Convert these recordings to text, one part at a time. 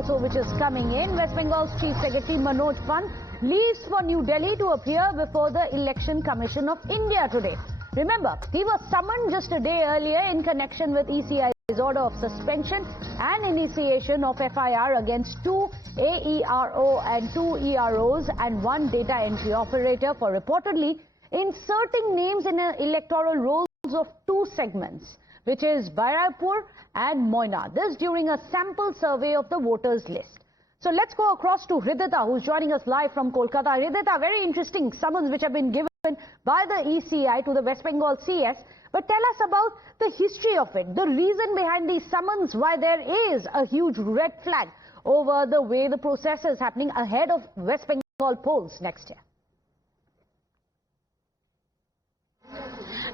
also which is coming in. West Bengal's Chief Secretary Manoj Pant leaves for New Delhi to appear before the Election Commission of India today. Remember, he was summoned just a day earlier in connection with ECI's order of suspension and initiation of FIR against 2 AERO and 2 EROs and 1 data entry operator for reportedly inserting names in electoral rolls of 2 segments, which is Bairapur and Moina. This during a sample survey of the voters list. So let's go across to Hridita, who's joining us live from Kolkata. Hridita, very interesting summons which have been given by the ECI to the West Bengal CS. But tell us about the history of it, the reason behind these summons, why there is a huge red flag over the way the process is happening ahead of West Bengal polls next year.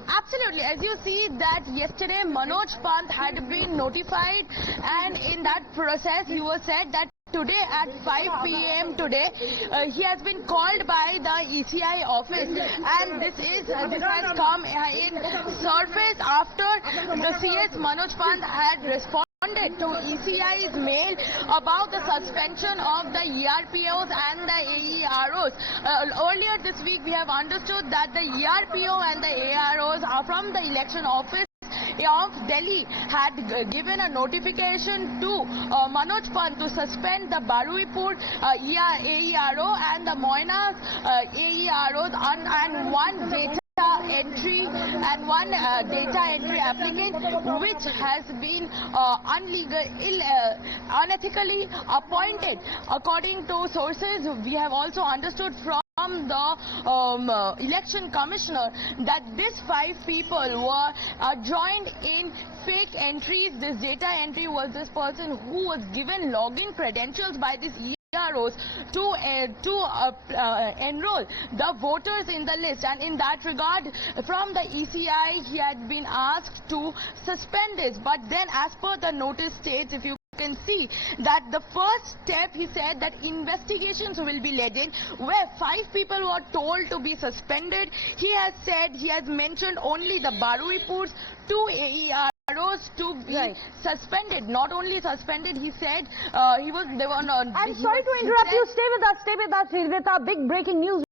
Absolutely. As you see that yesterday Manoj Pant had been notified, and in that process he was said that today at 5 p.m. today he has been called by the ECI office, and this has come in surface after the CS Manoj Pant had responded to ECI's mail about the suspension of the ERPOs and the AEROs. Earlier this week we have understood that the ERPO and the AEROs are from the election office of Delhi had given a notification to Manoj Pant to suspend the Baruipur AERO and the Moina AEROs and 1 data entry and 1 data entry applicant which has been unethically appointed. According to sources, we have also understood from the election commissioner that these 5 people were joined in fake entries. This data entry was this person who was given login credentials by this EROs to enroll the voters in the list, and in that regard from the ECI he had been asked to suspend this. But then as per the notice states, if you can see that the first step, he said that investigations will be led in, where 5 people were told to be suspended. He has said, he has mentioned only the Baruipurs, 2 AEROs to be suspended. Not only suspended, he said I'm sorry to interrupt you. Stay with us, Hridita. Big breaking news.